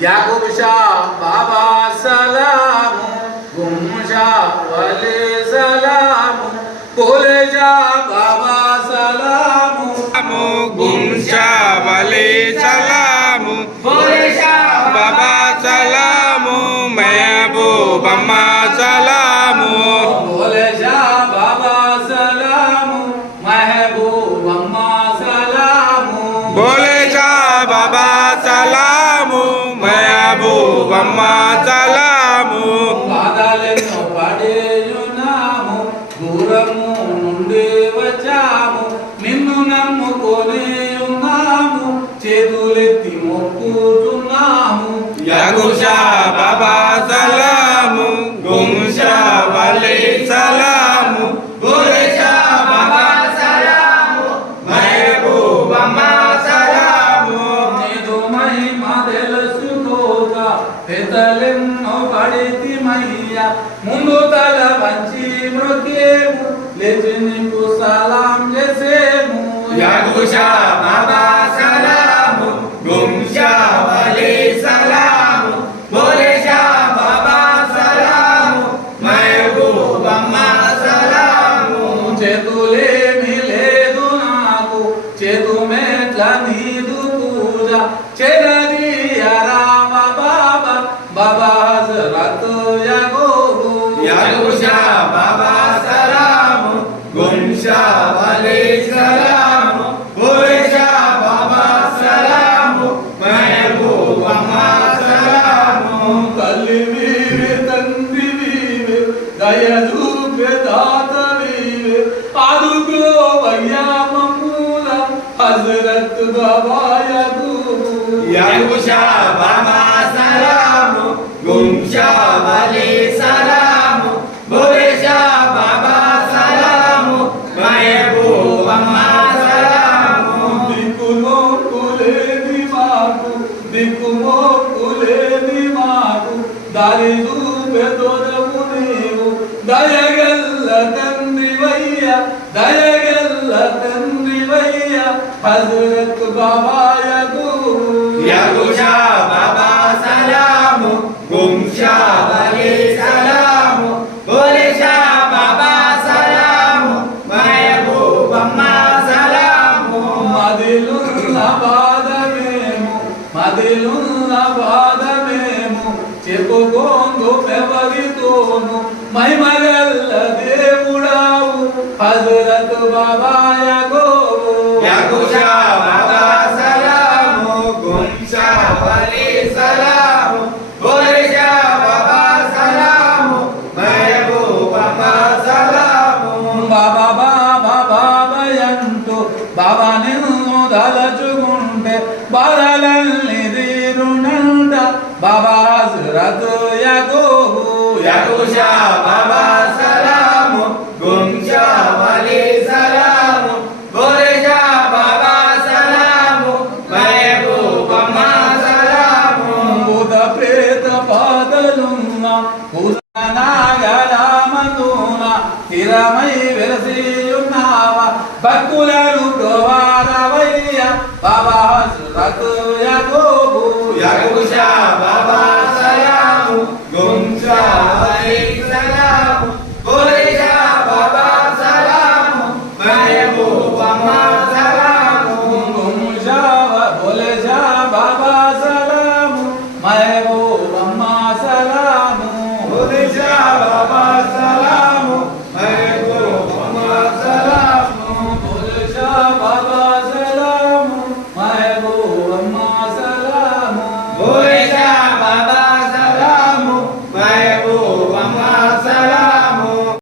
याकूब शाह बाबा सलाम गुमशा वाले सलाम बोले जा बाबा सलाम गुमशा वाले सलाम बोले जा बाबा सलाम महबूब अम्मा सलाम बोले जा बाबा सलाम महबूब अम्मा सलाम बोले जा बाबा सलाम महबूब अम्मा सलाम బాధలను పడేయున్నాము దూరము నుండి వచ్చాము నిన్ను నమ్ముకొని ఉన్నాము చేతులెత్తి మొక్కుతున్నాము యాగుషా బాబా సలాం గుంషా వాలే సలాం బోలే షా బాబా సలాం మహబూబ్ అమ్మా సలాం నీదు మహిమ తెలుసుకోగా పెదలెన్నో పడితిమయ్యా ముందు తల వంచి మృగేము లేచి నీకు సలాం చేసేము యాగుషా బాబా సలాం గుంషా వాలే సలాం బోలే షా బాబా సలాం మహబూబ్ అమ్మా సలాం చేతులేమి లేదు నాకు చేతు మెట్ల నీదు పూజ చెరదీయరామ బాబా బాబా హజరత్ యాగోబు యాగుషా బాబా సలాం గుంషా వాలే సలాం బోలే షా బాబా సలాం మహబూబ్ అమ్మా సలాం తల్లి వీవే తండ్రి వీవే దయచూపే దాత వీవే ఆదుకో వయ్యా మమ్ముల హజరత్ బాబా యాగోబు యాగుషా బాబా సలాం గుంషా వాలే సలాం బోలే షా బాబా సలాం మహబూబ్ అమ్మా సలాం దిక్కులో కులేని మాకు దిక్కుమో కులేని మాకు దారి చూపే దొరవు నీవు దయగల్ల తండ్రివయ్య దయగల్ల తండ్రివయ్య హజరత్ బాబా యాగోబు యాగుషా బాబా సలాం గుంషా వాలే సలాం బోలే షా బాబా సలాం మహబూబ్ అమ్మా సలాం మదిలున్న బాధమేము మదిలున్న బాధమేము చెప్పుకోందు ఎవరితోను మహిమగల్ల దేవుడావు హజరత్ బాబా యాగోబు యాగుషా బాబా సలాం గుంషా వాలే సలాం బోలే షా బాబా సలాం మహబూబ్ అమ్మా సలాం బాబా బాబా బాబాయంటూ బాబా నిన్ను దలచుకుంటే బాధలన్నీ తీరునంట బాబా హజరత్ యాగోబు యాగుషా బాబా సలాం గుంషా వాలే సలాం బోలే షా బాబా సలాం మహబూబ్ అమ్మా సలాం భూత ప్రేత పాదలున్న నాగరామనున స్థిరమై వెలసియున్నావా భక్తులను ప్రోవారవయ్య బాబా హజరత్ యాగోబు యాగుషా బాబా సలాం గుంషా వాలే సలాం బోలే షా బాబా సలాం మహబూబ్ అమ్మా సలాం గుంజావ బోలే జా బాబా సలాము మహబూబ్ అమ్మా సలాము బోలే షా బాబా సలాం మహబూబ్ అమ్మా సలాం బోలే జా బాబా